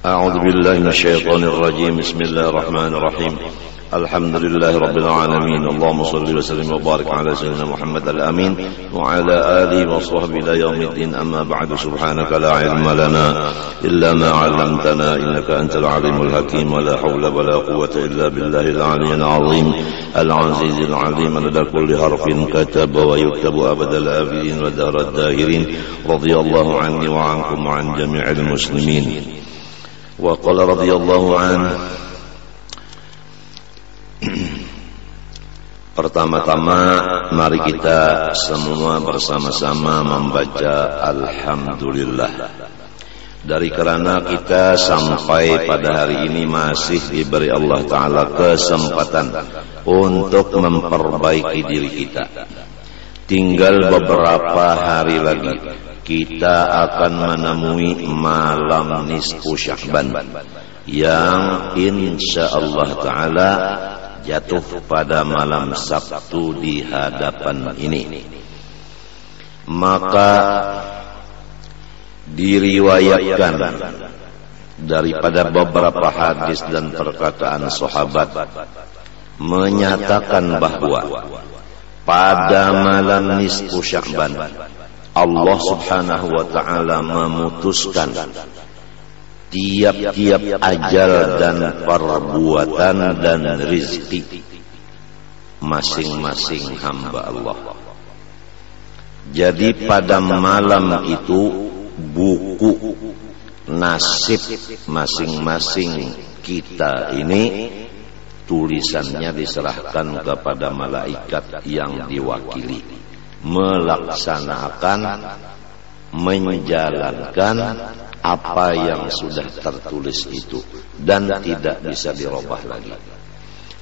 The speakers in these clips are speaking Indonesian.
أعوذ بالله من الشيطان الرجيم. بسم الله الرحمن الرحيم. الحمد لله رب العالمين. اللهم صل وسلم وبارك على سيدنا محمد الأمين وعلى آله وصحبه إلى يوم الدين. أما بعد، سبحانك لا علم لنا إلا ما علمتنا إنك أنت العليم الحكيم. ولا حول ولا قوة إلا بالله العلي العظيم العزيز العليم. لدى كل حرف كتب ويكتب أبد الآبدين ودار الداهرين. رضي الله عني وعنكم وعن جميع المسلمين. وقال رضي الله عنه. Pertama-tama mari kita semua bersama-sama membaca Alhamdulillah. Dari kerana kita sampai pada hari ini masih diberi Allah Ta'ala kesempatan untuk memperbaiki diri kita. Tinggal beberapa hari lagi kita akan menemui malam nisfu Sya'ban yang insyaallah Ta'ala jatuh pada malam Sabtu di hadapan ini. Maka diriwayatkan daripada beberapa hadis dan perkataan sahabat menyatakan bahwa pada malam nisfu Sya'ban Allah Subhanahu wa Ta'ala memutuskan tiap-tiap ajal dan perbuatan dan rizki masing-masing hamba Allah. Jadi pada malam itu buku nasib masing-masing kita ini tulisannya diserahkan kepada malaikat yang diwakili melaksanakan, menjalankan apa yang sudah tertulis itu dan tidak bisa dirubah lagi.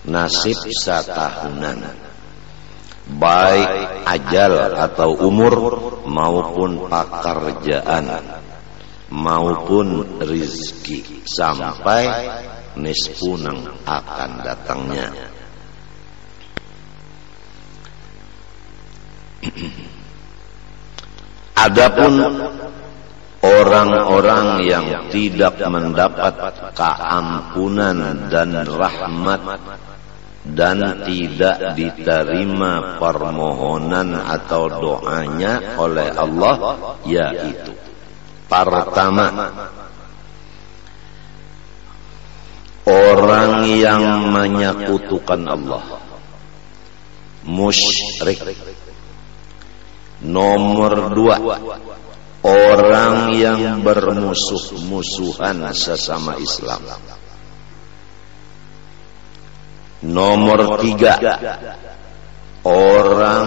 Nasib satahunan, baik ajal atau umur maupun pekerjaan maupun rizki sampai nisfunang akan datangnya. Adapun orang-orang yang tidak mendapat keampunan dan rahmat dan tidak diterima permohonan atau doanya oleh Allah, yaitu pertama, orang yang menyekutukan Allah, musyrik. Nomor dua, orang yang bermusuh-musuhan sesama Islam. Nomor tiga, orang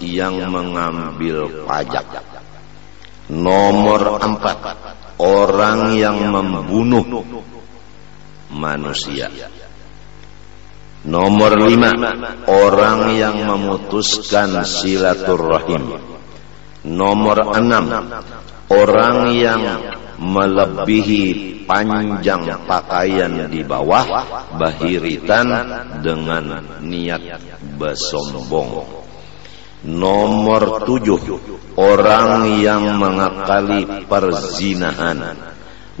yang mengambil pajak. Nomor empat, orang yang membunuh manusia. Nomor lima, orang yang memutuskan silaturahim. Nomor enam, orang yang melebihi panjang pakaian di bawah bahiritan dengan niat bersombong. Nomor tujuh, orang yang mengakali perzinahan.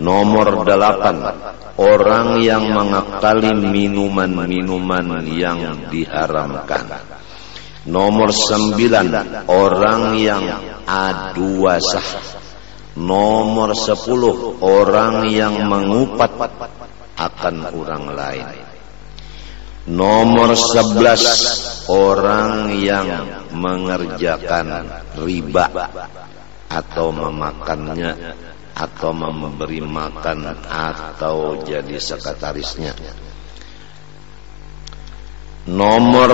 Nomor delapan, orang yang mengakali minuman-minuman yang diharamkan. Nomor sembilan, orang yang adu wasah. Nomor 10, orang yang mengupat akan orang lain. Nomor 11, orang yang mengerjakan riba atau memakannya atau memberi makan atau jadi sekretarisnya. Nomor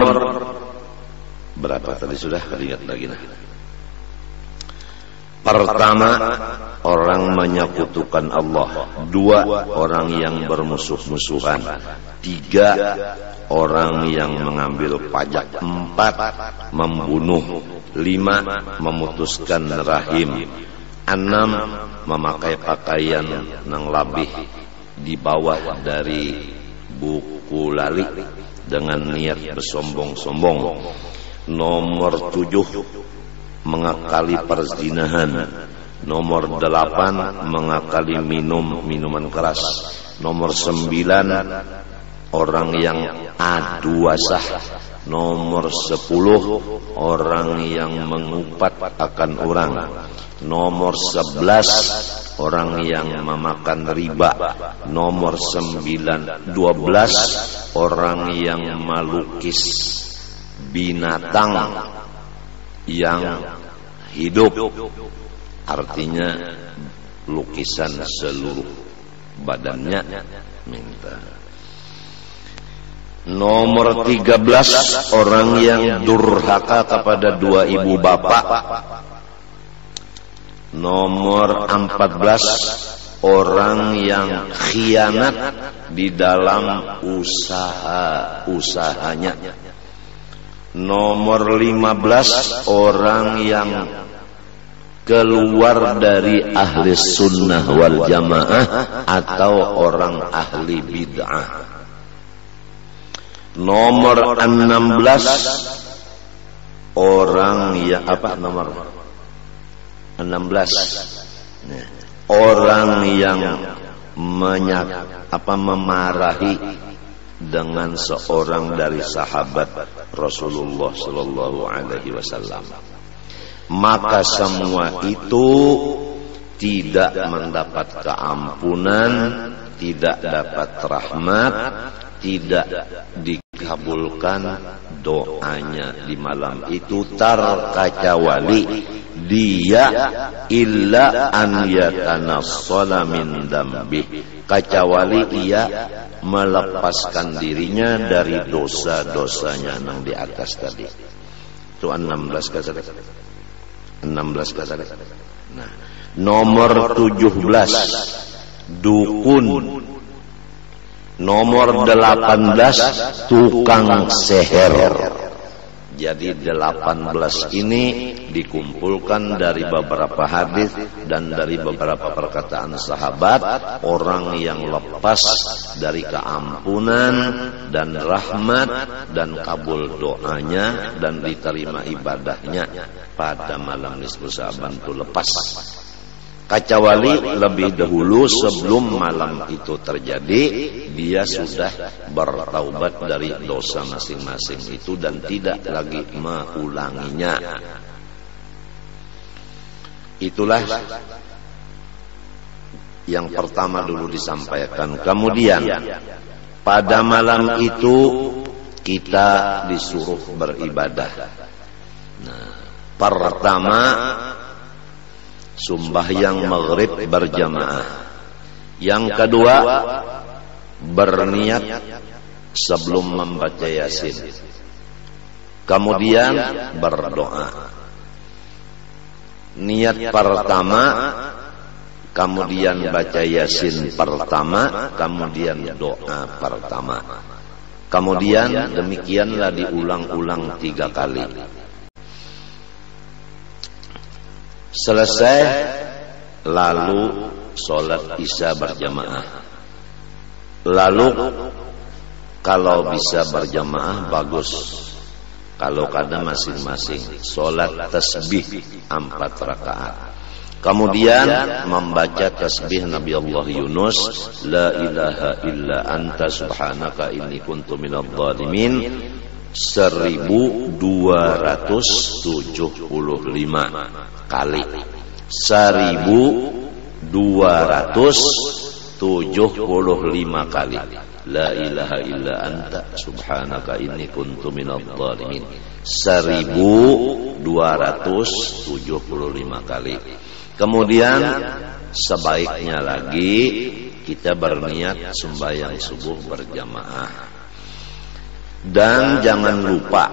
berapa tadi sudah lihat lagi nah. Pertama, orang menyekutukan Allah. Dua, orang yang bermusuh-musuhan. Tiga, orang yang mengambil pajak. Empat, membunuh. Lima, memutuskan rahim. Enam, memakai pakaian yang lebih di bawah dari buku lali dengan niat bersombong-sombong. Nomor 7, mengakali perzinahan. Nomor 8, mengakali minuman keras. Nomor 9, orang yang adu asah. Nomor 10, orang yang mengupat akan orang. Nomor 11, orang yang memakan riba. Nomor 12, orang yang melukis binatang yang hidup, artinya lukisan seluruh badannya minta. Nomor 13, orang yang durhaka kepada dua ibu bapak. Nomor 14, orang yang khianat di dalam usahanya. Nomor 15, orang yang keluar dari ahli sunnah wal jamaah atau orang ahli bid'ah. Nomor 16, orang yang nomor 16, orang yang memarahi dengan seorang dari sahabat Rasulullah sallallahu alaihi wasallam. Maka semua itu tidak mendapat keampunan, tidak dapat rahmat, tidak dikabulkan doanya di malam itu, terkecuali dia illa an yatanassala min dambi, kecuali ia melepaskan dirinya dari dosa-dosanya yang di atas tadi. Itu 16 kata. 16 kata. Nah, nomor 17, dukun. Nomor 18, tukang seher. Jadi 18 ini dikumpulkan dari beberapa hadis dan dari beberapa perkataan sahabat, orang yang lepas dari keampunan dan rahmat dan kabul doanya dan diterima ibadahnya pada malam nisfu Sa'ban itu lepas. Kecuali lebih dahulu sebelum malam itu terjadi, dia sudah bertaubat dari dosa masing-masing itu dan tidak lagi mengulanginya. Itulah yang pertama dulu disampaikan. Kemudian pada malam itu kita disuruh beribadah. Nah, pertama sembahyang maghrib berjamaah. Yang kedua, berniat sebelum membaca Yasin. Kemudian berdoa. Niat pertama, kemudian baca Yasin pertama, kemudian doa pertama. Kemudian demikianlah diulang-ulang 3 kali. Selesai, lalu sholat isya berjamaah. Lalu kalau bisa berjamaah bagus. Kalau kadang masing-masing sholat tasbih 4 rakaat. Kemudian membaca tasbih Nabi Allah Yunus, la ilaha illa anta subhanaka inni kuntu minadh dhalimin, 1275 kali. 1275 kali. La ilaha illa anta subhanaka inni kuntu minadh dhalimin. 1275 kali. Kemudian sebaiknya lagi kita berniat sembahyang subuh berjamaah. Dan jangan lupa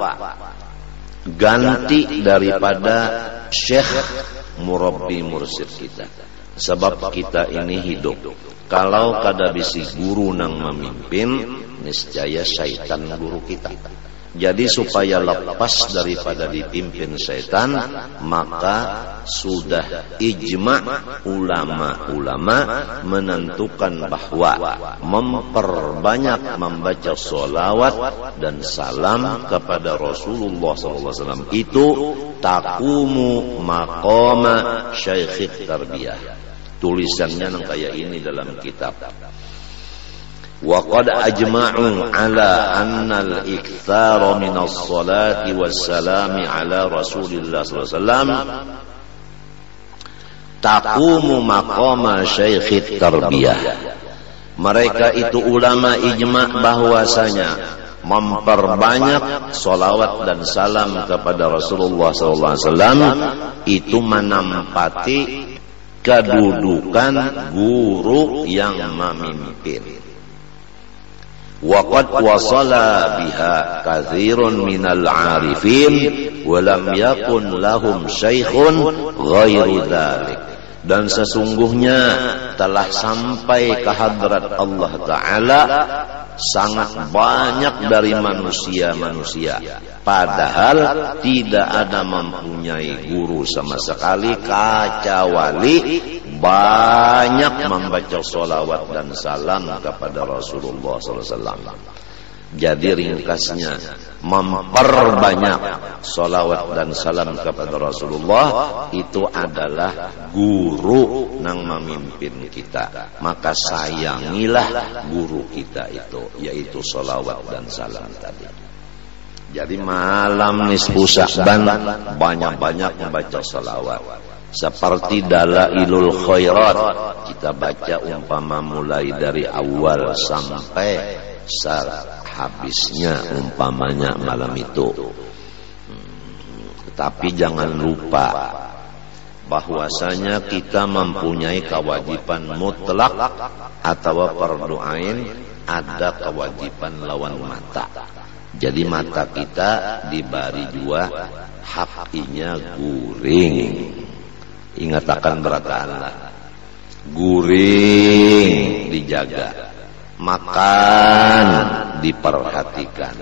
ganti daripada syekh murabbi mursyid kita. Sebab kita ini hidup. Kalau kada bisi guru nang memimpin, niscaya syaitan guru kita. Jadi supaya lepas daripada dipimpin setan, maka sudah ijma ulama-ulama menentukan bahwa memperbanyak membaca sholawat dan salam kepada Rasulullah SAW itu taqumu maqama syaikhit tarbiyah. Tulisannya nang kayak ini dalam kitab. Wa qad ajma'u ala anna al-iktsara min as-salati was-salami ala Rasulillah sallallahu alaihi wasallam taqumu maqama syaikhit tarbiyah. Mereka itu ulama ijma' bahwasanya memperbanyak salawat dan salam kepada Rasulullah sallallahu alaihi wasallam itu menempati kedudukan guru yang memimpin. Waqad wasala biha katsirun minal 'arifin wa lam yakun lahum syaikhun ghairu dzalik. Dan sesungguhnya telah sampai ke hadrat Allah Ta'ala sangat banyak dari manusia-manusia, padahal tidak ada mempunyai guru sama sekali kecuali banyak membaca sholawat dan salam kepada Rasulullah SAW. Jadi ringkasnya, memperbanyak sholawat dan salam kepada Rasulullah itu adalah guru yang memimpin kita. Maka sayangilah guru kita itu, yaitu sholawat dan salam tadi. Jadi malam nisfu Sya'ban banyak-banyak membaca sholawat. Seperti Dalailul Khairat, kita baca umpama mulai dari awal sampai habisnya umpamanya malam itu. Tapi jangan lupa bahwasanya kita mempunyai kewajiban mutlak atau fardu ain, ada kewajiban lawan mata. Jadi mata kita dibari dua, hakinya guring. Ingat akan berataanlah, guring dijaga, makan diperhatikan,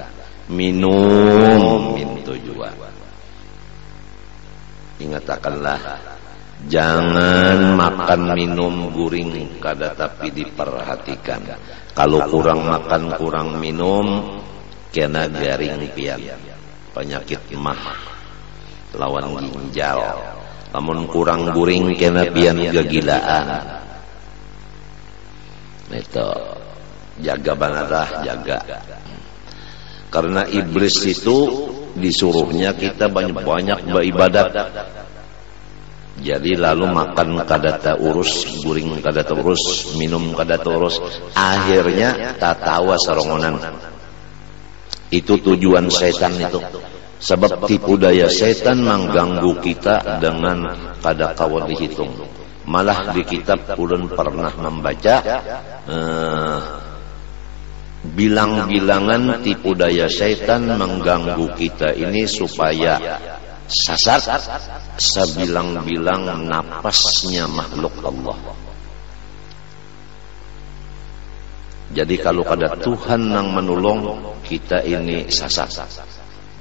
minum juga. Ingatakanlah, jangan makan minum guring kada tapi diperhatikan. Kalau kurang makan kurang minum kena garing pian, penyakit mah lawan ginjal. Namun kurang guring kena pian kegilaan. Itu jaga banarah, jaga. Karena iblis itu disuruhnya kita banyak-banyak beribadat. Jadi lalu makan kada urus, guring kada urus, minum kada urus, akhirnya tatawa sarongonan. Itu tujuan setan itu. Sebab tipu daya setan mengganggu kita dengan kada kawan dihitung. Malah di kitab ulun pernah membaca bilang-bilangan tipu daya setan mengganggu kita ini supaya sasar sebilang-bilang napasnya makhluk Allah. Jadi kalau kada Tuhan yang menolong kita ini sasar.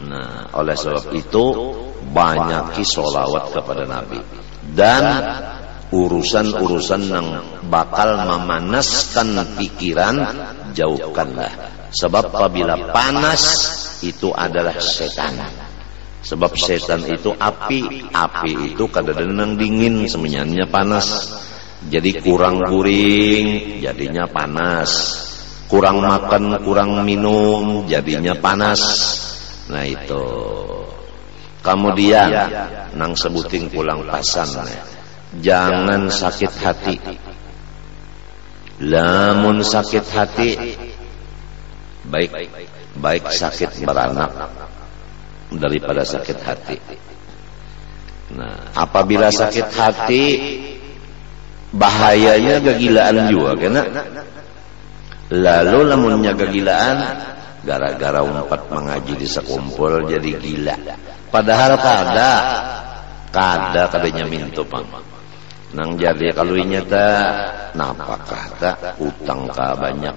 Nah, oleh sebab itu banyaki sholawat kepada Nabi. Dan urusan-urusan yang bakal memanaskan pikiran jauhkanlah. Sebab apabila panas itu adalah setan. Sebab setan itu api itu kadang-kadang dingin, semuanya panas. Jadi kurang guring jadinya panas, kurang makan kurang minum jadinya panas. Nah itu. Kemudian nang sebuting pulang pasan, jangan sakit hati. Lamun sakit hati, baik sakit beranak daripada sakit hati. Nah, apabila sakit hati, bahayanya kegilaan juga, kena. Lalu lamunnya kegilaan, gara-gara umpat mengaji di sekumpul jadi gila. Padahal kadanya mintu pang. Nang jadi kalau nyata napa kata utang ka banyak.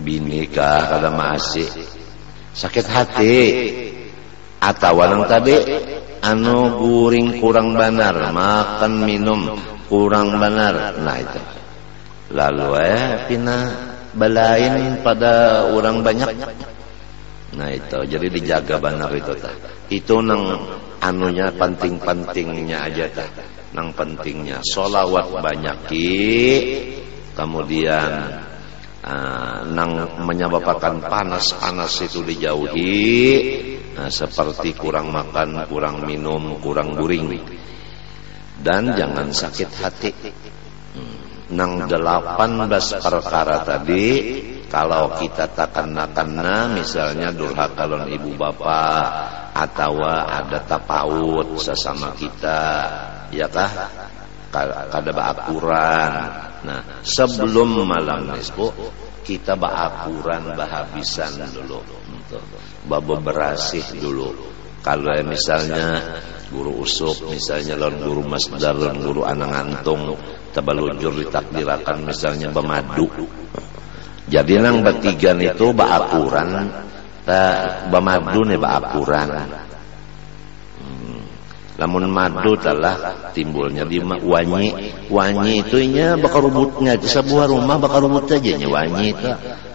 Bini kah kada masih sakit hati atawa nang tadi anu guring kurang benar, makan minum kurang benar. Nah itu lalu pina balain pada orang banyak. Nah itu jadi dijaga benar itu tah. Itu nang anunya penting-pentingnya aja tah. Nang pentingnya sholawat banyaki, kemudian nang menyebabkan panas-panas itu dijauhi, seperti kurang makan, kurang minum, kurang guring, dan jangan sakit hati. Nang 18 perkara tadi kalau kita takana misalnya durhaka lawan ibu bapak atau ada tapaut sesama kita, ya kah? Kada baakuran. Nah, sebelum malam nisfu kita baakuran bahabisan dulu. Babo berasih dulu. Kalau misalnya guru usuk, misalnya lawan guru masdar, lawan guru anang antung, tabalujur ditakdirakan misalnya bamadu. Jadi nang betigan itu baakuran, bamadu nih baakuran. Lamun madu telah timbulnya di wanyi itu nya bakal rubutnya di sebuah rumah bakal rubut aja nya wanyi itu.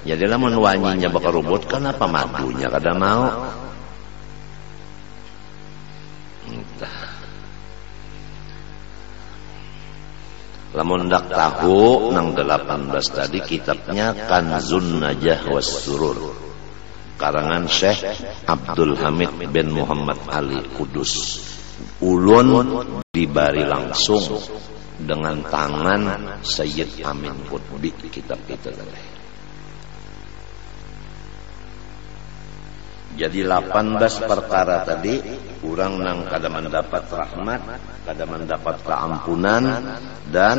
Jadi lamun wanyinya bakal rubut kenapa madunya kada mau? Lamun dak tahu nang 18 tadi kitabnya Kanzun Najah was Surur karangan Syekh Abdul Hamid bin Muhammad Ali Kudus. Ulun dibari langsung dengan tangan Sayyid Amin Qutbi kitab kita tadi. Jadi 18 perkara tadi kurang nang kada mendapat rahmat, kada mendapat keampunan, dan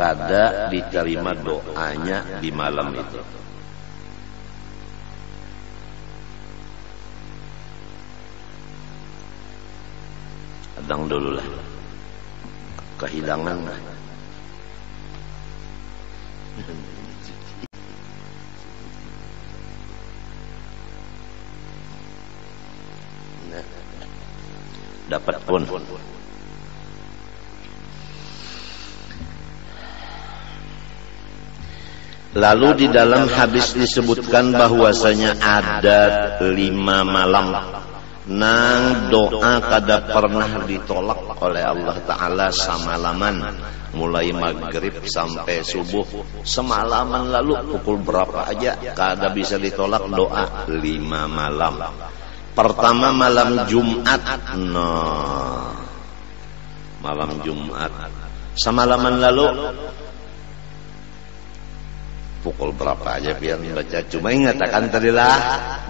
kada diterima doanya di malam itu. Adang dulu lah, kehilangan lah. Dapat pun. Lalu di dalam hadis disebutkan bahwasanya ada 5 malam nang doa kada pernah ditolak oleh Allah Ta'ala semalaman, mulai maghrib sampai subuh semalaman. Lalu pukul berapa aja kada bisa ditolak doa 5 malam. Pertama malam Jumat, malam Jumat semalaman lalu pukul berapa aja biar baca. Cuma ingatakan tadilah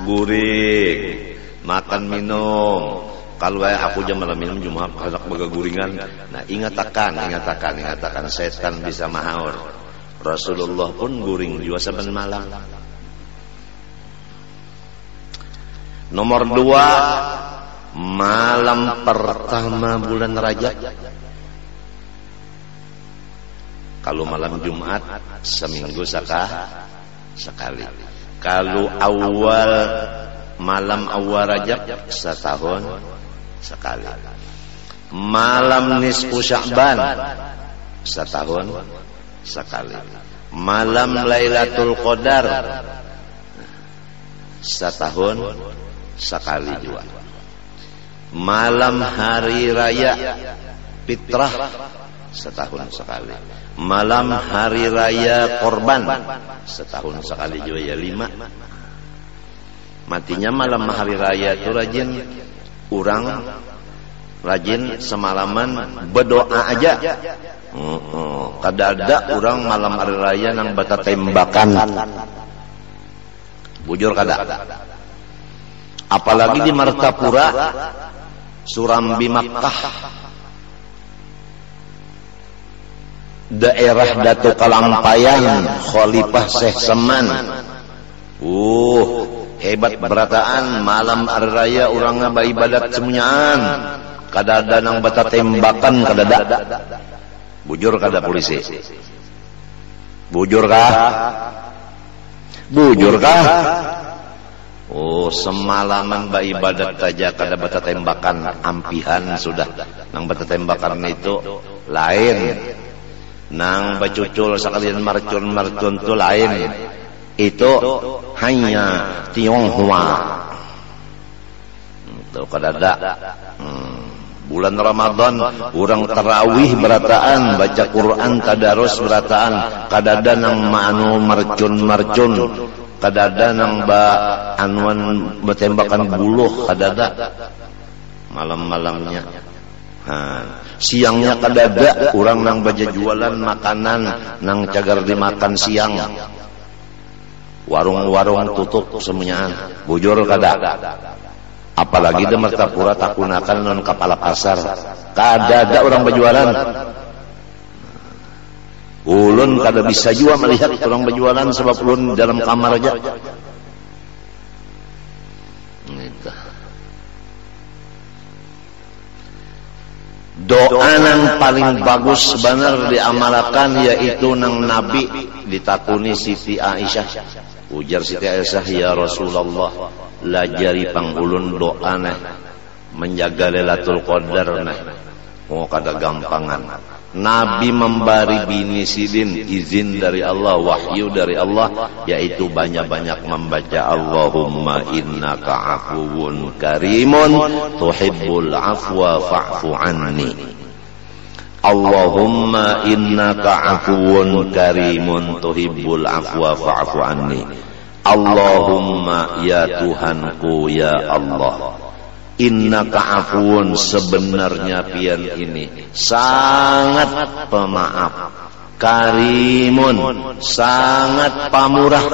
guring, makan minum. Kalau aku jam malam minum Jumat hendak bagaguringan. Nah ingatakan setan bisa mahaur. Rasulullah pun guring juga saben malam. Nomor 2 malam pertama bulan Rajab. Kalau malam Jumat seminggu sekali. Kalau malam awal Rajab setahun sekali. Malam nisfu Sya'ban setahun sekali. Malam Lailatul Qadar setahun sekali juga. Malam hari raya Fitrah setahun sekali. Malam hari raya Korban setahun sekali juga, ya 5. Matinya malam hari raya itu rajin semalaman berdoa aja. Kada ada orang malam hari raya nang bata tembakan. Bujur kada. Apalagi di Martapura, Surambi Makkah, daerah Datuk Kalampayan, Khalifah Syekh Seman. Hebat berataan malam hari raya orangnya beribadat semuanyaan. Kada ada nang bata tembakan, kada ada. Bujur kada polisi? Bujur kah? Oh, semalaman ba ibadat saja kada bata tembakan ampihan sudah. Nang bata tembakan itu lain. Nang bacucul sakalian marcun tu lain. Itu hanya Tionghoa. Itu kadada. Bulan Ramadan urang tarawih berataan, baca Quran tadarus berataan, kadada nang maanu marcun, kadada nang anuan betembakan buluh, kadada malam-malamnya. Siangnya kadada urang nang baca jualan makanan nang cagar dimakan siang. Warung-warung tutup semuanya, bujur kada. Apalagi di Martapura takunakan non kepala pasar, kada orang berjualan. Ulun kada bisa juga melihat orang berjualan sebab ulun dalam kamar aja. Doa yang paling bagus sebenarnya diamalkan yaitu nang Nabi ditakuni Siti Aisyah. Ujar Siti Aisyah, ya Rasulullah, lajari pangulun doa neh menjaga Lailatul Qadar neh. Oh kada gampangan. Nabi memberi bini sidin izin dari Allah, wahyu dari Allah, yaitu banyak-banyak membaca Allahumma innaka afuwun karimun tuhibbul afwa fa'fu anni. Allahumma innaka afuwun karimun tuhibbul afwa fa'fu anni. Allahumma ya Tuhanku ya Allah, innaka afuun, sebenarnya pian ini sangat pemaaf, karimun, sangat pamurah,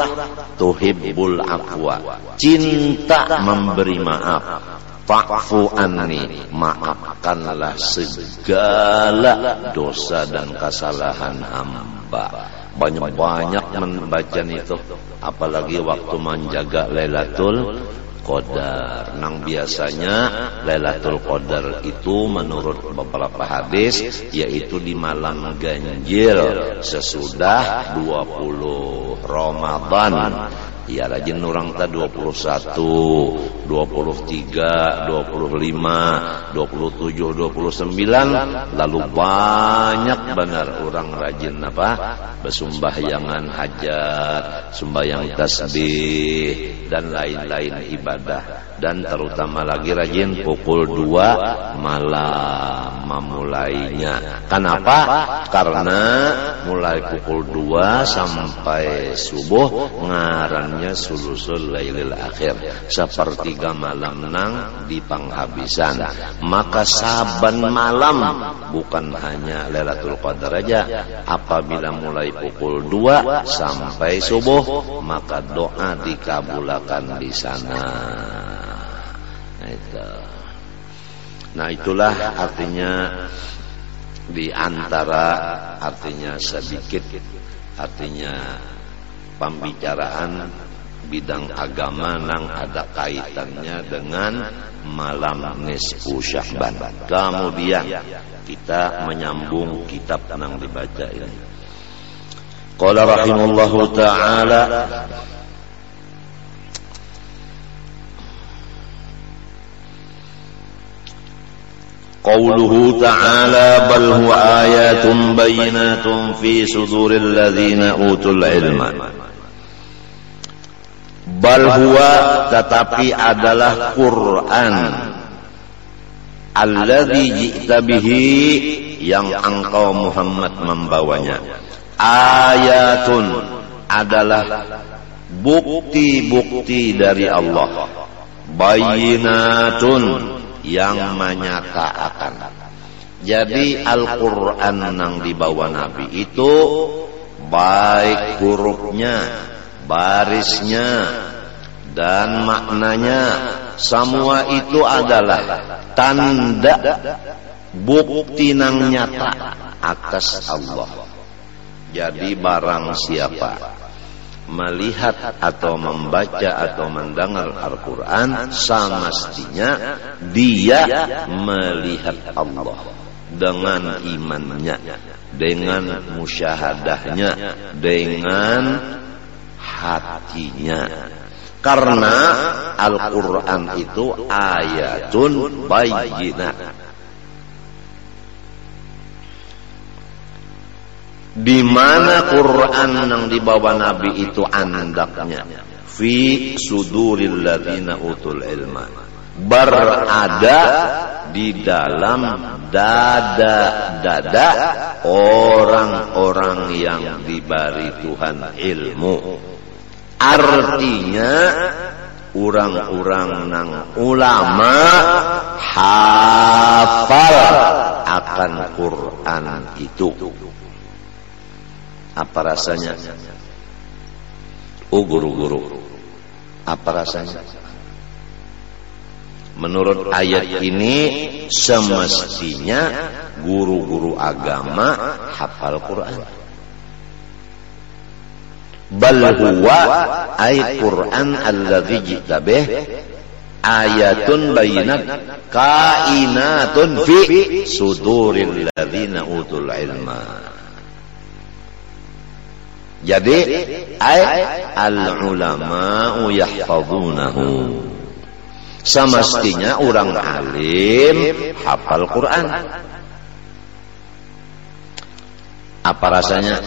tuhibbul afwa, cinta memberi maaf, fa'fu anni, maafkanlah segala dosa dan kesalahan hamba. Banyak-banyak membaca itu, apalagi waktu menjaga Lailatul Qadar. Nang biasanya Lailatul Qadar itu menurut beberapa hadis yaitu di malam ganjil sesudah 20 Ramadan. Ya rajin orang ta 21, 23, 25, 27, 29, lalu banyak benar orang rajin apa? Bersembahyangan hajat, sembahyang tasbih dan lain-lain ibadah. Dan terutama lagi rajin pukul 2 malam memulainya. Kenapa? Karena mulai pukul 2 sampai subuh ngarannya sulusul lailil akhir, sepertiga malam nang di penghabisan. Maka saban malam, bukan hanya Lailatul Qadar aja, apabila mulai pukul 2 sampai subuh, maka doa dikabulkan di sana. Nah itulah artinya di antara artinya sedikit artinya pembicaraan bidang agama nang ada kaitannya dengan malam nisfu Sya'ban. Kemudian kita menyambung kitab nang dibaca ini. Qala rahimahullahu ta'ala, Qauluhu ta'ala bal huwa ayatun bayyinatun fi suduril ladzina utul ilma. Bal huwa, tetapi adalah Quran, alladzi ji'ta bihi, yang engkau Muhammad membawanya. Ayatun adalah bukti-bukti dari Allah. Bayyinatun, yang menyatakan. Jadi Al-Quran yang dibawa Nabi itu baik hurufnya, barisnya, dan maknanya, semua itu adalah tanda bukti nang nyata atas Allah. Jadi barang siapa melihat atau membaca atau mendengar Al-Quran, semestinya dia melihat Allah dengan imannya, dengan musyahadahnya, dengan hatinya. Karena Al-Quran itu ayatun bayyinat. Di mana Quran yang dibawa Nabi itu andaknya fi suduril ladzina utul ilma, berada di dalam dada-dada orang-orang yang diberi Tuhan ilmu. Artinya orang-orang nang ulama hafal akan Quran itu. Apa rasanya? Oh guru-guru, apa rasanya? Menurut ayat ini semestinya guru-guru agama hafal Quran. Bal huwa ay Quran alladzi jitabih ayatun bayinat kainatun fi suduril ladzina utul ilma. Jadi al-ulama'u yahfazunahu. Semestinya orang alim hafal Quran. Apa rasanya?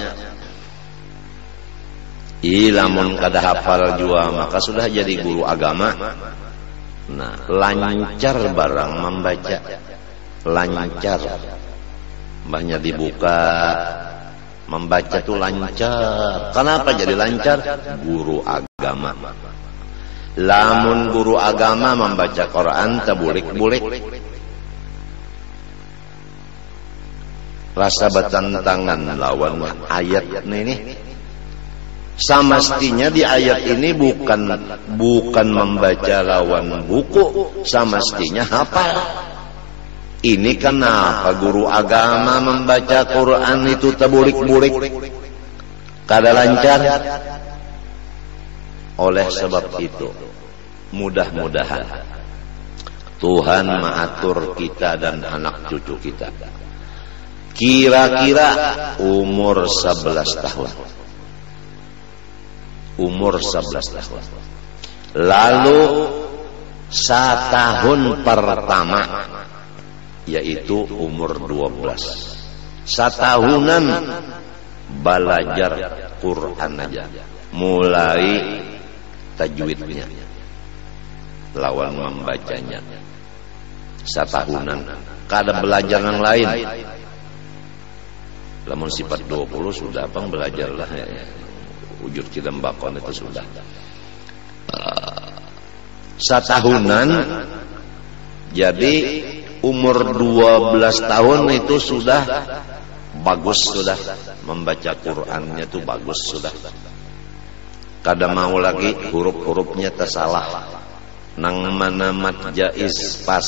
Lamun kada hafal jua maka sudah jadi guru agama. Nah, lancar barang membaca. Lancar. Banyak dibuka. Membaca itu lancar. Kenapa jadi lancar? Guru agama. Lamun guru agama membaca Quran tabulik-bulik. Rasa bertentangan lawan ayat ini. Semestinya di ayat ini bukan membaca lawan buku, semestinya hafal. Ini kenapa guru agama membaca Quran itu terbulik-bulik, kada lancar? Oleh sebab itu, mudah-mudahan Tuhan mengatur kita dan anak cucu kita. Kira-kira umur 11 tahun. Umur 11 tahun. Lalu setahun pertama, yaitu umur 12. Setahunan belajar Quran aja. Mulai tajwidnya, lawan membacanya. Setahunan. Kada belajar yang lain. Lamun sifat 20 sudah bang belajarlah ya. Ujur Cidembakon itu sudah. Setahunan. Jadi umur 12 tahun itu sudah bagus, sudah membaca Qurannya itu bagus sudah. Kada mau lagi huruf-hurufnya tersalah. Nang mana mat jaiz pas,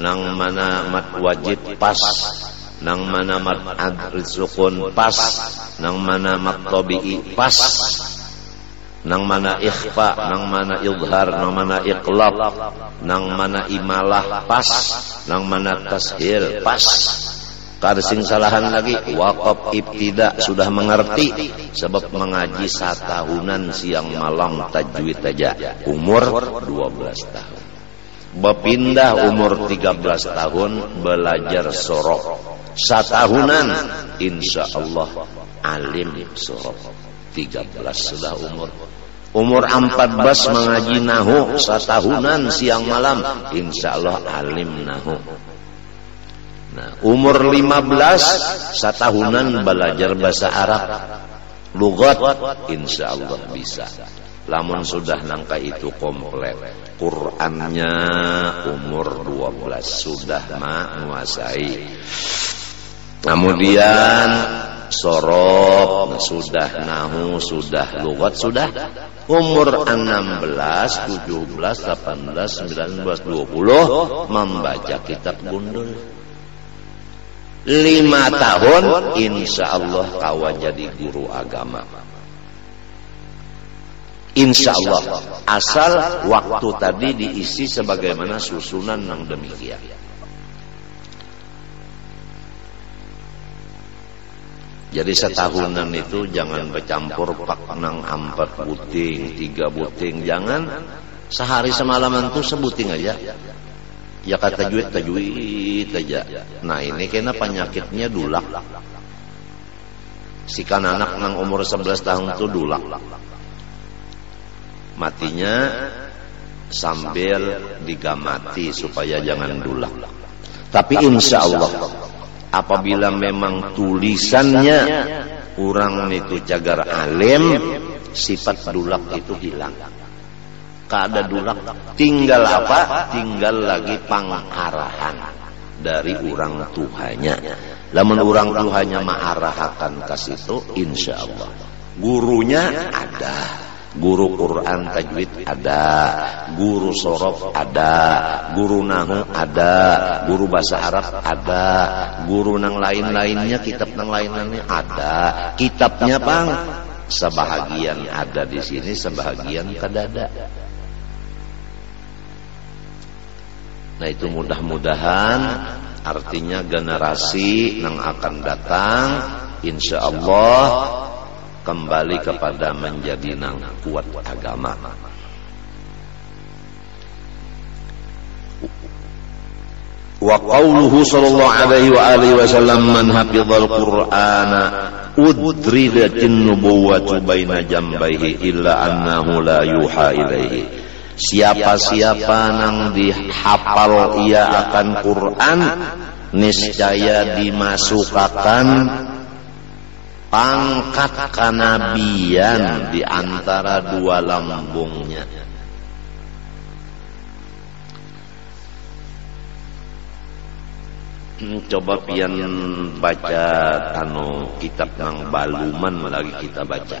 nang mana mat wajib pas, nang mana mat adr sukun pas, nang mana mat tabi'i pas, nang mana ikhfa, nang mana idhar, nang mana iqlab, nang mana imalah pas, nang mana tashil pas. Kada sing salahan lagi waqaf ibtida sudah mengerti sebab mengaji satahunan siang malam tajwid aja umur 12 tahun. Berpindah umur 13 tahun belajar sorok. Satahunan insyaallah alim sorok. 13 sudah umur. Umur 14 mengaji nahu satahunan siang malam insyaallah alim nahu. Nah, umur 15 satahunan belajar bahasa Arab lugat insyaallah bisa. Lamun sudah nangka itu komplit Qurannya umur 12 sudah menguasai. Kemudian sorob sudah, nahu sudah, lugat sudah. Umur 16, 17, 18, 19, 20 membaca kitab gundul. 5 tahun insyaallah kawan jadi guru agama. Insyaallah asal waktu tadi diisi sebagaimana susunan yang demikian. Jadi setahunan itu jangan bercampur pak nang 4 buting, 3 buting, jangan sehari semalaman tuh sebuting aja. Ya kata tajwid aja. Nah ini kena penyakitnya dulak. Si kan anak nang umur 11 tahun tuh dulak. Matinya sambil digamati supaya jangan dulak. Tapi insya Allah apabila memang tulisannya orang itu cagar alim, sifat dulak itu hilang. Kada dulak, tinggal apa? Tinggal lagi pangarahan dari orang tuanya. Lamun orang tuanya ma'arahakan ke situ, insya Allah. Gurunya ada. Guru Quran tajwid ada, guru sorof ada, guru nahu ada, guru bahasa Arab ada, guru nang lain-lainnya, kitab nang lain-lainnya ada. Kitabnya bang, sebahagian ada di sini, sebahagian kadada. Nah itu mudah-mudahan artinya generasi yang akan datang insya Allah kembali kepada menjadi nang kuat agama. Wa qauluhu sallallahu alaihi wa alihi wasallam man hafizal qur'ana udridatin nubuwwatu baina jambaihi illa annahu la yuha ilaihi. Siapa-siapa nang dihafal ia akan Quran, niscaya dimasukkan pangkat kenabian di antara dua lambungnya. Coba pian baca kitab nang baluman lagi kita baca.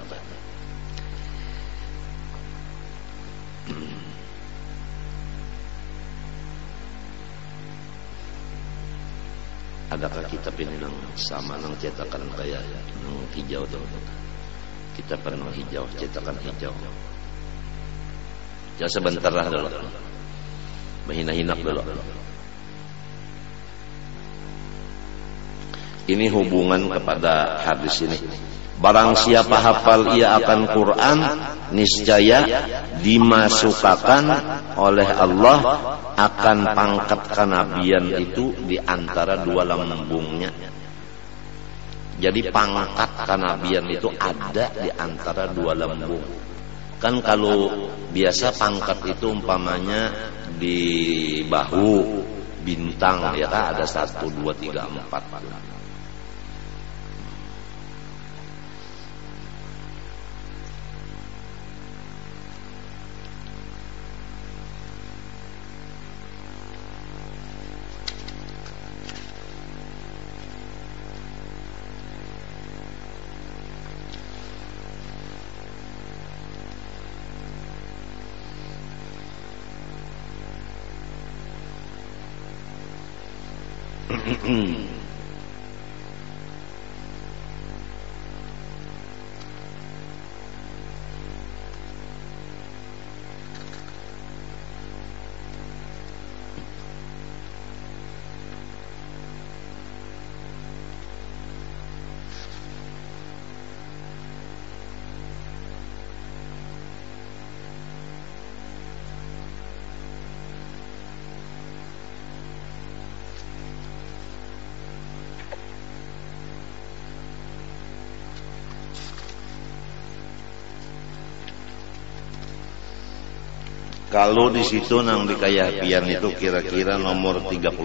Adakah kitab ini nang sama nang cetakan kayak nang hijau tuh? Kitab nang hijau, cetakan hijau. Ya sebentar lah dulu. Menghina-hina dulu. Ini hubungan kepada hadis ini. Barang siapa hafal ia akan Quran, niscaya dimasukkan oleh Allah akan pangkat kenabian itu di antara dua lambungnya. Jadi pangkat kenabian itu ada di antara dua lambung. Kan kalau biasa pangkat itu umpamanya di bahu bintang ya kan, ada 1, 2, 3, 4. Kalau di situ nang di Kayapian itu kira-kira nomor 36,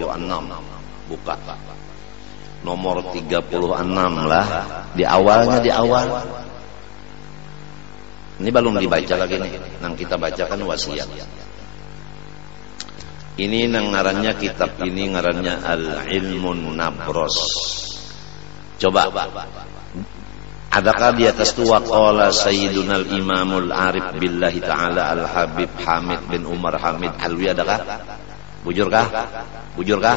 buka. Nomor 36 lah, di awalnya di awal. Ini belum dibaca lagi nih, nang kita bacakan wasiat. Ini nang ngarannya kitab ini ngarannya Al-Ilmun Nabros. Coba. Adakah di atas tu waqala Sayyidunal Imamul Arif Billahi Ta'ala Al-Habib Hamid bin Umar Hamid Alwi, adakah? Bujurkah? Bujurkah?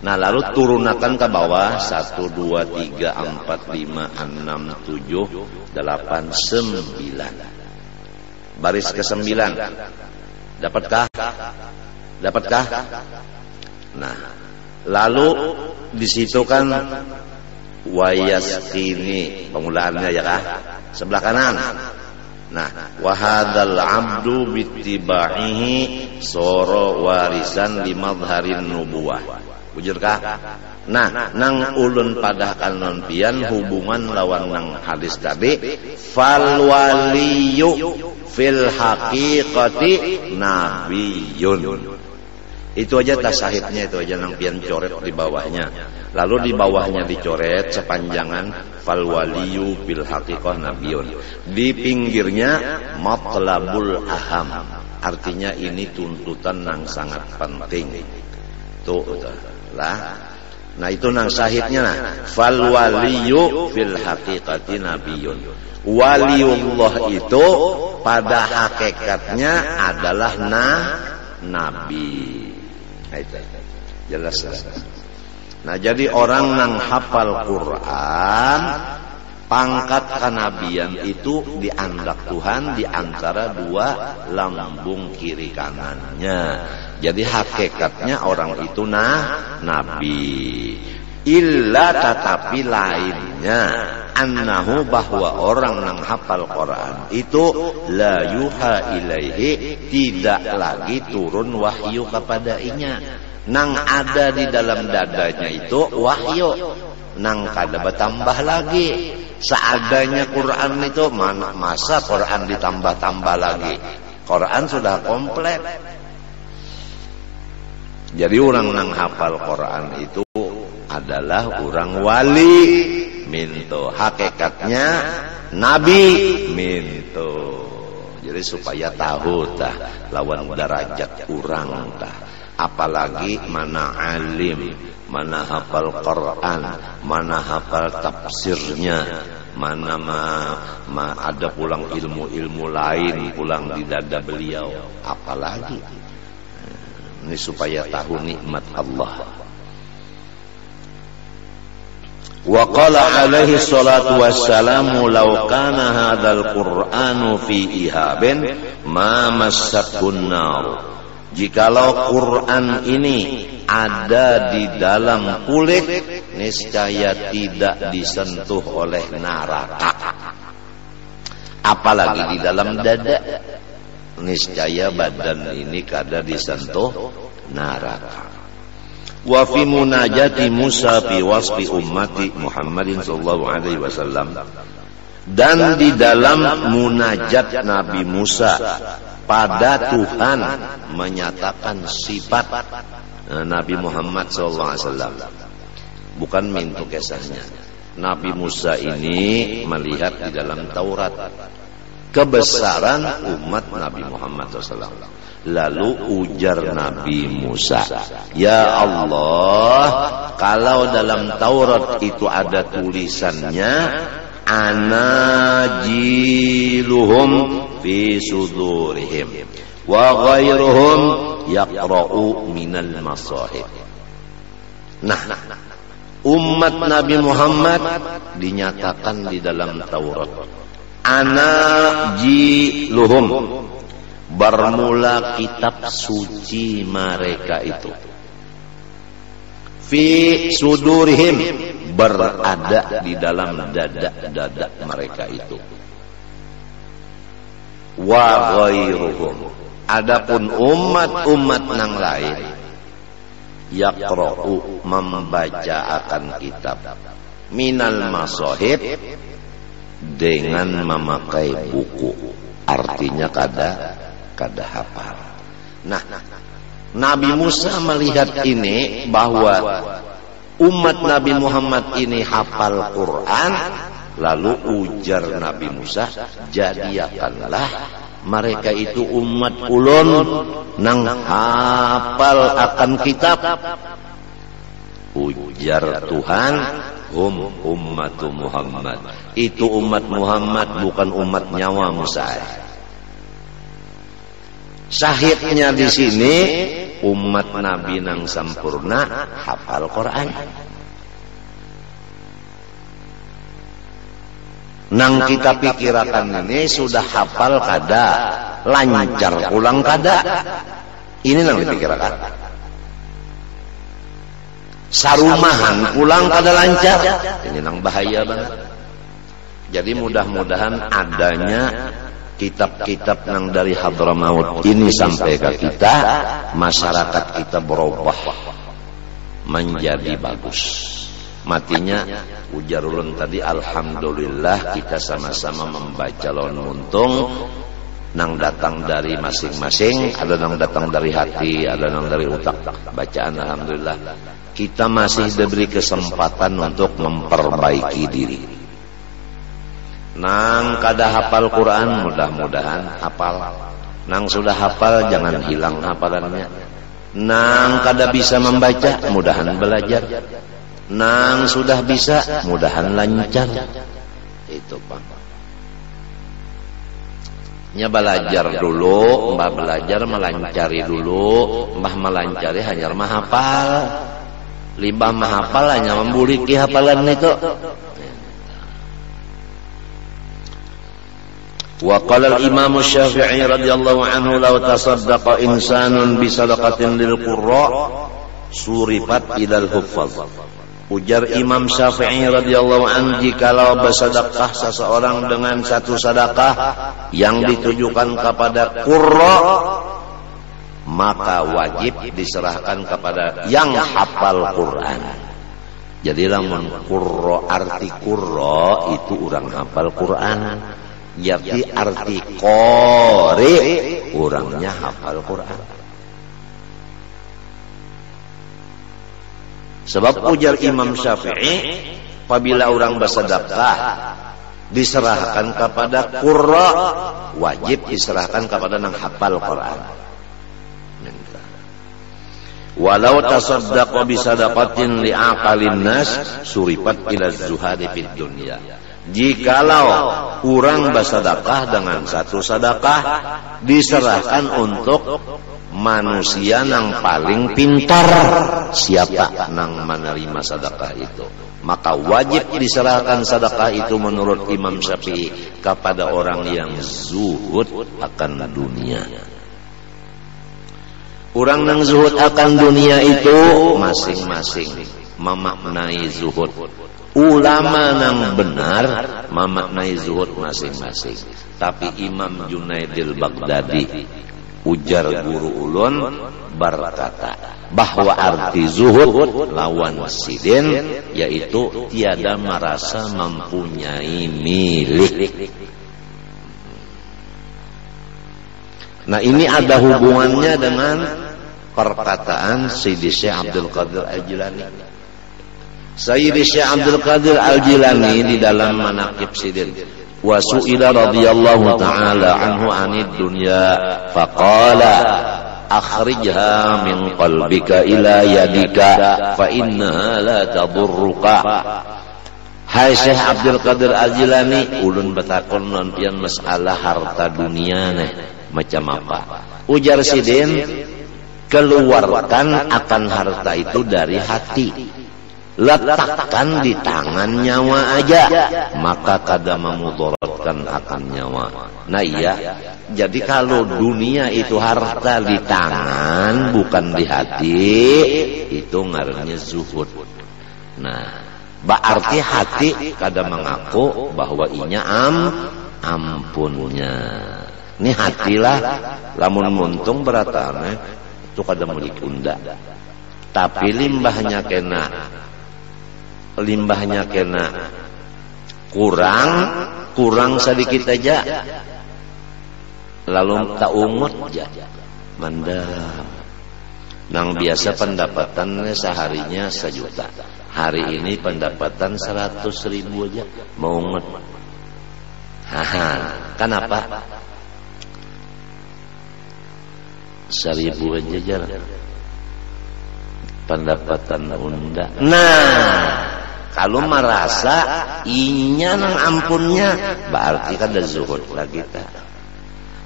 Nah lalu turunakan ke bawah 1, 2, 3, 4, 5, 6, 7, 8, 9. Baris ke-9. Dapatkah? Dapatkah? Nah lalu di situ kan wa yasqini, pengulaannya ya kah? Sebelah kanan. Nah, wa hadzal 'abdu bittiba'ihi soro warisan li madharin nubuwah. Bujurkah? Nah, nang ulun padahkan non pian hubungan lawan nang hadis tadi, fal waliyu fil haqiqati nabiyyun. Itu aja tasahidnya, itu aja nang pian coret di bawahnya. Lalu di bawahnya dicoret sepanjangan fal waliyu fil haqiqah nabiyyun. Di pinggirnya matlabul aham. Artinya ini tuntutan nang sangat penting. Tuh lah. Nah itu nang sahidnya nah. Fal waliyu fil haqiqati nabiyyun. Waliullah itu pada hakikatnya adalah nabi. Nah, itu jelas. Nah jadi orang nang hafal Quran, pangkat kenabian itu dianggap Tuhan di antara dua lambung kiri kanannya. Jadi hakikatnya orang itu nabi. Illa tetapi lainnya annahu bahwa orang yang hafal Quran itu la yuha ilaihi, tidak lagi turun wahyu kepadanya. Nang ada di dalam dadanya itu wahyu, nang kada bertambah lagi. Seadanya Quran itu masa Quran ditambah-tambah lagi. Quran sudah komplit. Jadi orang nang hafal Quran itu adalah orang wali minto, hakikatnya nabi minto. Jadi supaya tahu tah lawan derajat orang tah. Apalagi mana alim, mana hafal Quran, mana hafal tafsirnya, mana ada pulang ilmu-ilmu lain pulang di dada beliau. Apalagi ini supaya tahu nikmat Allah. Wa qala alaihi salatu wassalamu law kana hadzal qur'anu fi ihabin ma massatun nar. Jikalau Quran ini ada di dalam kulit, niscaya tidak disentuh oleh neraka. Apalagi di dalam dada, niscaya badan ini kada disentuh neraka. Wa fi munajati Musa fi wasfi ummati Muhammadin sallallahu alaihi wasallam, dan di dalam munajat Nabi Musa pada Tuhan menyatakan sifat Nabi Muhammad sallallahu alaihi wasallam, bukan mintu kisahnya. Nabi Musa ini melihat di dalam Taurat kebesaran umat Nabi Muhammad SAW. Lalu ujar Nabi Musa, ya Allah, kalau dalam Taurat itu ada tulisannya anajiluhum fi sudurihim wa ghairuhum yaqra'u minal masahib. Nah, umat Nabi Muhammad dinyatakan di dalam Taurat anajiluhum, bermula kitab suci mereka itu, fi sudurihim, berada di dalam dada-dada mereka itu, wa ghairuhum, adapun umat-umat nang lain, yaqra'u, membaca akan kitab, minal masahib, dengan memakai buku, artinya kada hafal. Nah, Nabi Musa melihat ini bahwa umat Nabi Muhammad ini hafal Quran, lalu ujar Nabi Musa, jadikanlah mereka itu umat ulun nang hafal akan kitab. Ujar Tuhan, hum ummatu Muhammad, itu umat Muhammad, bukan umat nyawa Musa. Syahidnya di sini umat Nabi nang sempurna hafal Quran. Nang kita pikirkan ini sudah hafal kada, lancar pulang kada. Ini nang dipikirkan. sarumahan pulang kada lancar, ini nang bahaya banget. Jadi mudah-mudahan adanya kitab-kitab nang dari Hadramaut ini sampai ke kita, masyarakat kita berubah menjadi bagus. Matinya ujar ulun tadi, alhamdulillah kita sama-sama membaca lawan muntung nang datang dari masing-masing, ada nang datang dari hati, ada nang dari utak. Bacaan alhamdulillah kita masih diberi kesempatan untuk memperbaiki diri. Nang kada hafal Quran, mudah-mudahan hafal. Nang sudah hafal jangan hilang hafalannya. Nang kada bisa membaca, mudahan belajar. Nang sudah bisa, mudahan lancar. Itu Pak. Nya belajar dulu, mbah belajar melancari dulu, mbah melancari hanya mahafal. Limbah mahafal hanya membuliki hafalan itu. Wa qala al-Imam Syafi'i radhiyallahu anhu law tasaddaqa insanun bi sadaqatin lil qurra surifat ilal huffaz. Ujar Imam Syafi'i radhiyallahu anhu, jikalau bersedekah seseorang dengan satu sedekah yang ditujukan kepada qurra, maka wajib diserahkan kepada yang hafal Quran. Jadi lamun qurra, arti qurra itu orang hafal Quran. Jadi arti qori orangnya hafal Quran. Sebab ujar Imam Syafi'i, apabila orang bersedekah diserahkan kepada qurra, wajib diserahkan kepada yang hafal Quran. Walau tasaddaqa bi sadaqatin li aqalin nas surifat ila zuhadi fid dunya. Jikalau orang bersedekah dengan satu sedekah diserahkan untuk manusia yang paling pintar, siapa nang menerima sedekah itu, maka wajib diserahkan sedekah itu menurut Imam Syafi'i kepada orang yang zuhud akan dunia. Orang yang zuhud akan dunia itu masing-masing memaknai zuhud. Ulama yang benar memaknai zuhud masing-masing. Tapi Imam Junaidil Baghdadi, ujar guru ulun, berkata bahwa arti zuhud lawan sidin, yaitu tiada merasa mempunyai milik. Nah, ini ada hubungannya dengan perkataan Sayyidi Syekh Abdul Qadir Al-Jilani. Sayyidi Syekh Abdul Qadir Al-Jilani di dalam Manaqib Sidin, wa su'ila radhiyallahu ta'ala anhu anid dunya faqala akhrijha min qalbika ila yadika fa innaha la tadurruka. Hai Syekh Abdul Qadir Al-Jilani, ulun betakon non pian masalah harta dunia nih macam apa. Ujar Sidin, keluarkan akan harta itu dari hati, letakkan di tangan nyawa aja, maka kada memudaratkan akan nyawa. Nah iya, jadi kalau dunia itu harta di tangan bukan di hati, itu ngarannya zuhud. Nah, berarti hati kada mengaku bahwa inya ampunnya. Ini hatilah lamun muntung beratane itu kada mulik unda. Tapi limbahnya kena kurang sedikit aja, lalu tak ungut aja mandam. Nang biasa pendapatannya seharinya 1 juta, hari ini pendapatan 100.000 aja mau ungut. Kenapa? 1.000 aja jalan pendapatan unda. Nah, kalau merasa inya nang ampunnya, berarti kada zuhud lagi ta.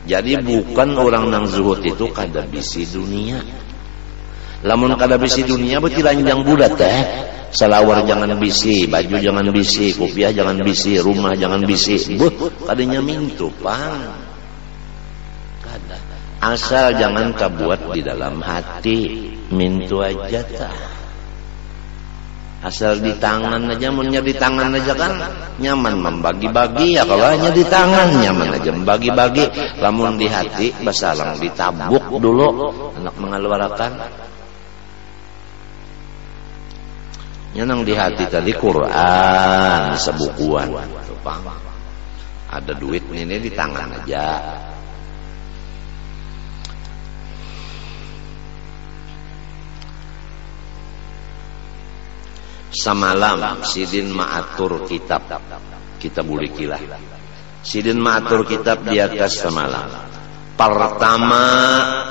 Jadi bukan orang nang zuhud itu kada bisi dunia. Lamun kada bisi dunia berarti lanjang budak teh. Salawar jangan bisi, baju jangan bisi, kopiah jangan bisi, rumah jangan bisi. Kadanya mintu pang. Kada. Asal jangan kabuat di dalam hati, mintu aja ta. Asal di tangan aja, munnya di tangan aja kan nyaman membagi-bagi ya. Kalau hanya di tangan nyaman aja membagi-bagi. Lamun di hati basalang ditabuk dulu anak mengeluarkan. Nyenang di hati tadi Quran sebukuan. Ada duit ini di tangan aja. Samalam sidin ma'atur kitab, kita bulikilah sidin ma'atur kitab di atas samalam. Pertama,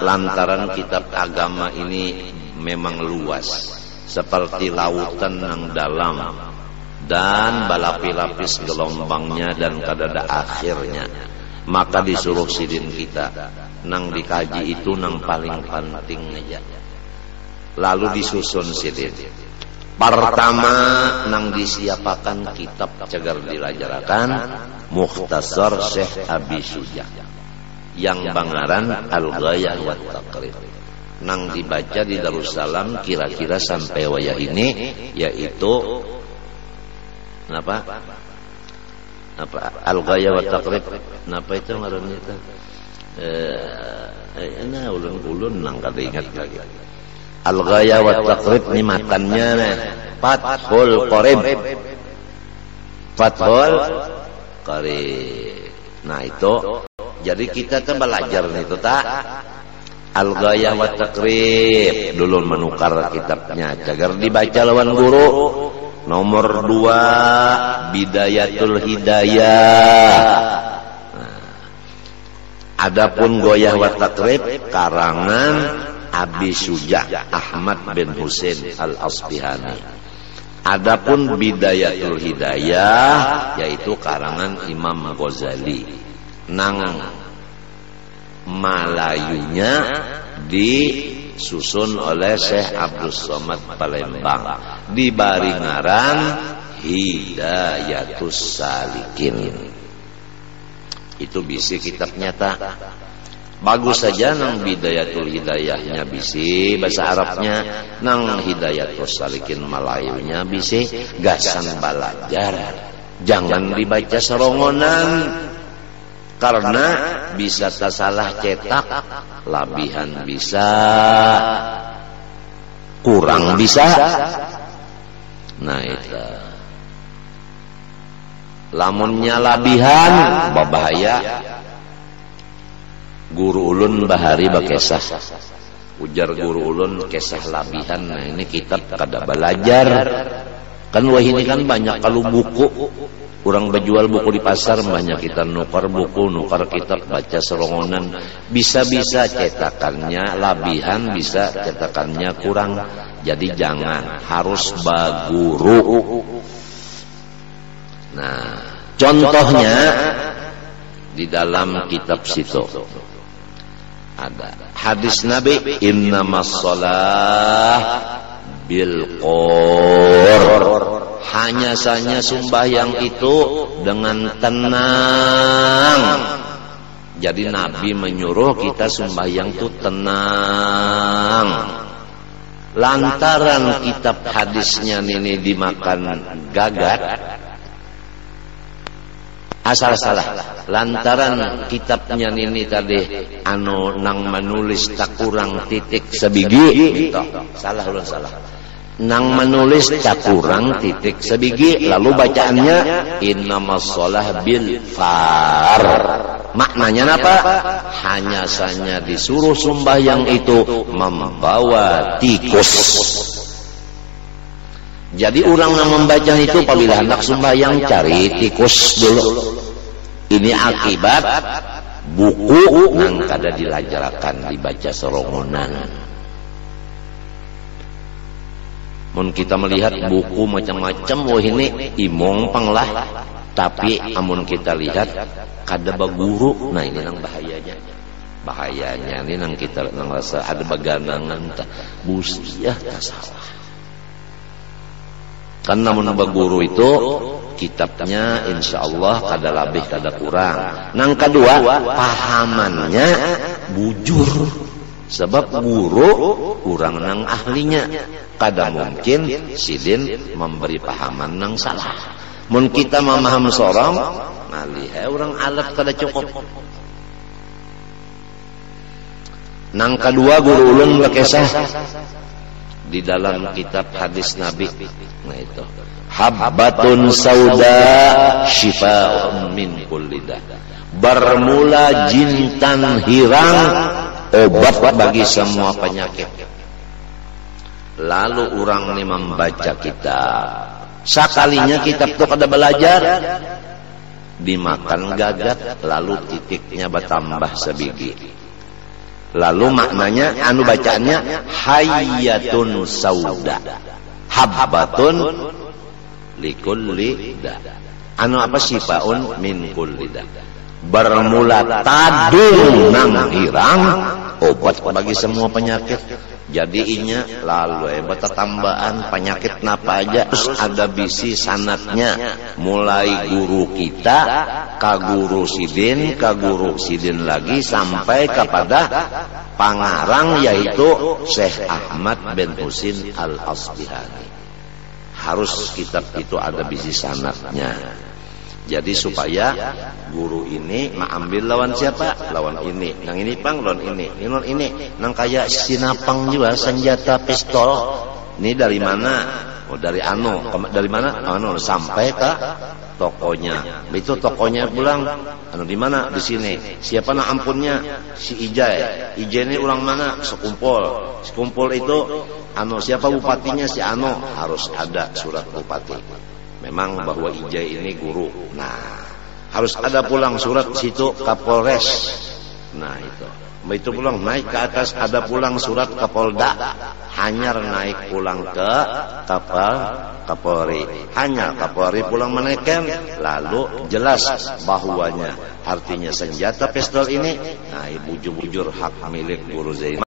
lantaran kitab agama ini memang luas seperti lautan yang dalam dan balapi-lapis gelombangnya dan kadada akhirnya, maka disuruh sidin kita nang dikaji itu nang paling penting aja, lalu disusun sidin. Pertama nang disiapakan kitab cagar dilajarakan Mukhtasar Syekh Abi Syuja yang bangaran Al-Ghayah wa Taqrib, nang dibaca di Darussalam kira-kira sampai wayah ini, yaitu apa Al-Ghayah wa Taqrib, napa itu ngaranna itu ulun nang kada ingat lagi. Al-Ghayah wa Taqrib ini matannya Fathul Qorib. Fathul Qorib. Nah itu, jadi kita tuh belajar itu tak Al-Ghayah wa Taqrib dulu menukar kitabnya cagar dibaca lawan guru. Nomor 2 Bidayatul Hidayah. Adapun Ghayah wa Taqrib karangan Abi Syuja Ahmad bin Husain Al-Asbihani. Adapun Bidayatul Hidayah yaitu karangan Imam Ghazali. Nang Malayunya disusun oleh Syekh Abdul Somad Palembang, dibari ngaran Hidayatus Salikin. Itu bisi kitab nyata. Bagus saja nang Bidayatul Hidayahnya bisi bahasa Arabnya, nang Hidayatus Salikin Malayunya bisi, gasan belajar. Jangan dibaca serongonan karena bisa salah cetak, labihan bisa, kurang bisa. Nah itu lamunnya labihan babahaya. Guru ulun bahari bakesah, ujar guru ulun kesah labihan. Nah ini kitab kada belajar kan. Wah ini kan banyak kalau buku orang berjual buku di pasar, banyak kita nukar buku, nukar kitab, baca serongonan. Bisa-bisa cetakannya labihan, bisa cetakannya kurang. Jadi jangan, harus baguru. Nah contohnya di dalam kitab situ ada hadis Nabi, innamas shalah bil qur, hanya saja sembahyang itu dengan tenang. Jadi Nabi menyuruh kita sembahyang itu tenang. Lantaran kitab hadisnya ini dimakan gagat, asal salah. Lantaran kitabnya ini tadi anu nang menulis tak kurang titik sebigi, salah ulun salah. Nang menulis tak kurang titik sebigi, lalu bacaannya innamas shalah bil far. Maknanya apa? Hanya saja disuruh sembahyang itu membawa tikus. Jadi orang yang membaca itu apabila hendak sembahyang cari tikus dulu. Ini akibat buku yang kada dilajarakan, dibaca serongonan. Mun kita melihat buku macam-macam, wah ini imong panglah. Tapi amun kita lihat kada baguru, nah ini nang bahayanya. Bahayanya ini nang kita nang rasa ada baganangan busiah tak salah. Kan namun baguru itu kitabnya insya Allah kada lebih kada kurang. Nang kedua pahamannya bujur. Sebab guru kurang nang ahlinya. Kada mungkin sidin memberi pahaman nang salah. Mun kita memaham sorong, malih orang alat kada cukup. Nang kedua guru ulun lekesah di dalam kitab hadis Nabi. Nah itu. Habbatun sauda syifa'un min kulli da. Bermula jintan hirang, obat bagi semua penyakit. Lalu orang ini membaca kitab. Sekalinya kitab itu kada belajar, dimakan gagat, lalu titiknya bertambah sebiji. Lalu maknanya, anu bacaannya hayyatun sauda, habbatun likulli da. Anu apa sifaun min kulli da. Bermula tadung nang hirang, obat bagi semua penyakit. Jadi inya lalu bertambahan penyakit napa aja. Terus ada bisi sanatnya, mulai guru kita ka guru sidin lagi sampai kepada pangarang yaitu Syekh Ahmad bin Husin Al-Asbihani. Harus kitab itu ada bisi sanatnya. Jadi supaya guru ini mengambil lawan siapa? Lawan ini. Nang ini pang lawan ini. Lawan ini. Nang kayak sinapang juga senjata pistol. Ini dari mana? Oh dari dari mana? Sampai ke tokonya. Itu tokonya pulang. Di mana? Di sini. Siapa nak ampunnya? Si Ijai. Ijai ini orang mana? Sekumpul. Sekumpul itu siapa bupatinya? Si harus ada surat bupati. Memang bahwa Ijai ini guru. Nah, harus ada pulang surat situ Kapolres. Nah itu. Itu pulang naik ke atas ada pulang surat Kapolda. Hanyar naik pulang ke Kapolri. Hanya Kapolri pulang menaikkan. Lalu jelas bahwanya artinya senjata pistol ini. Nah, bujur-bujur hak milik guru Zain.